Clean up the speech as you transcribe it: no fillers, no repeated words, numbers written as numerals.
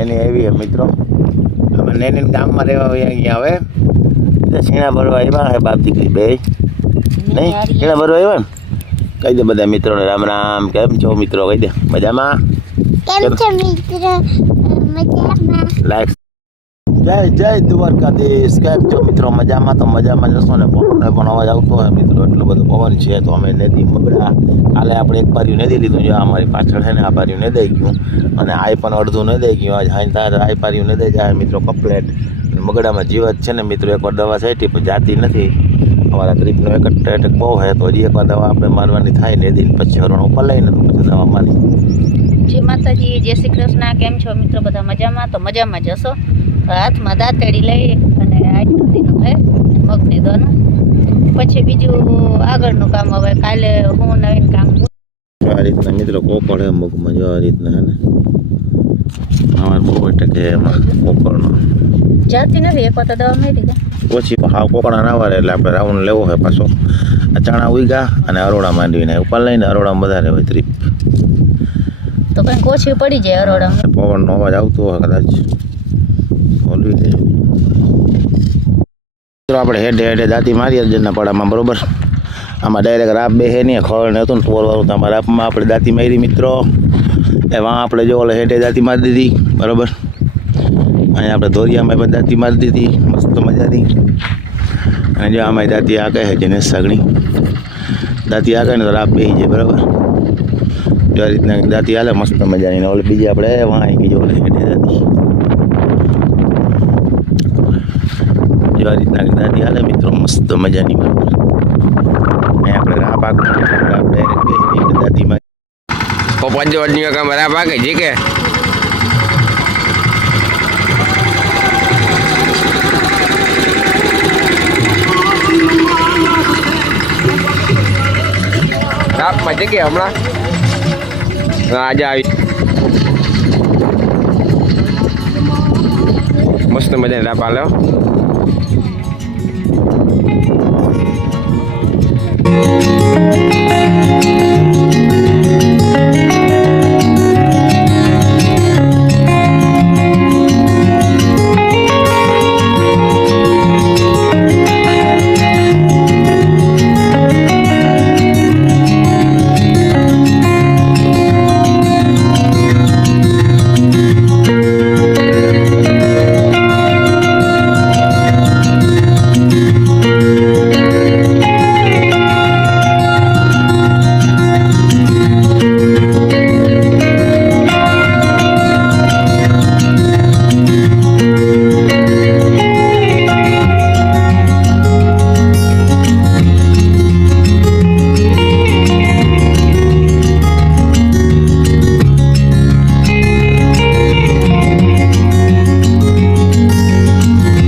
નેની આવી હે મિત્રો, અમે નેની ગામમાં રહેવા અહીંયા હવે શીણા ભરવા આવ્યા હે બાપ દીકરી બે નહીં શીણા ભરવા આવ્યા ને કહી દે બધા મિત્રોને રામ રામ. કેમ છો મિત્રો? કહી દે મજામાં? કેમ છો મિત્રો? મજામાં. લાઈક જય જય દ્વારકાધીશ. કેમ છો મિત્રો? મજામાં? તો મજામાં જશો ને. પવનને પણ અવાજ આવતો હોય મિત્રો, એટલો બધો પવન છે. તો અમે નદી મગડા કાલે આપણે એક પાર્યું નદી લીધું છે અમારી પાછળ છે ને, આ પાર્યું નદી ગયું અને આ પણ અડધું નદી ગયું. આજ હાઈ તાર આ પાર્યું નદી જાય મિત્રો કમ્પ્લેટ. મગડામાં જીવત છે ને મિત્રો, એકવાર દવા છાંટી પણ જાતી નથી. અમારા ટ્રીપનો એક એટેક બહુ છે, તો હજી એકવાર દવા આપણે મારવાની થાય નદી, પછી હરણ ઉપર લઈને તો પછી દવા મારી. જય માતાજી, જય શ્રી કૃષ્ણ. કેમ છો મિત્રો? બધા મજામાં? તો મજામાં જશો. હાથમાં દાંતેડી લઈ અને આજ નદીનો હે મગની દોનો, પછી બીજું આગળનું કામ હવે કાલે હું નવીન કામ. આ રીતના મિત્રો કોપળ હે મગમાં, જો આ રીતના હે ને અમારે બહુ ટકે એમાં કોપળનો જાતી નથી. એક વખત દવા મેરી દે ઓછી હાવ કોકણા ના વારે એટલે આપણે રાઉન્ડ લેવો હોય પાછો. આ ચણા ઉગ્યા અને અરોડા માંડવીને ઉપર લઈને અરોડામાં વધારે હોય ટ્રીપ, તો કંઈક ઓછી પડી જાય અરોડામાં. પવનનો અવાજ આવતો હોય કદાચ ઓલવી દે. આપણે હેડે હેડે દાંતી મારી અર્જનના પડામાં બરોબર. આમાં ડાયરેક્ટ રાપ બેસે નહીં, ખળ નહોતું ને ટોરવાળું તો આમાં રાપમાં આપણે દાંતી મારી મિત્રો. એમાં આપણે જો ઓલે હેડે દાંતી મારી દીધી બરાબર. અહીંયા આપણે ધોરિયામાં પણ દાંતી મારી દીધી મસ્ત મજાની. અને જો આમાં દાંતી આગે છે જેને સગણી દાંતી આગે ને તો રાપ બેસી જાય બરાબર. જો આ રીતના દાંતી હાલે મસ્ત મજાની. ને ઓલે બીજી આપણે વાંઈ ગઈ જો ઓલે હેડે દાંતી, જો આ રીતના દાંતી હાલે મિત્રો મસ્ત મજાની બરાબર. અહીંયા આપણે રાપ આગળ રાપ ડાયરેક્ટ બેસી દાંતીમાં પપ્પા જોડની કામ રાપ આગે છે કે રાપમાં જગ્યા હમણાં આજે આવી મસ્ત મજાની રાપ હાલે.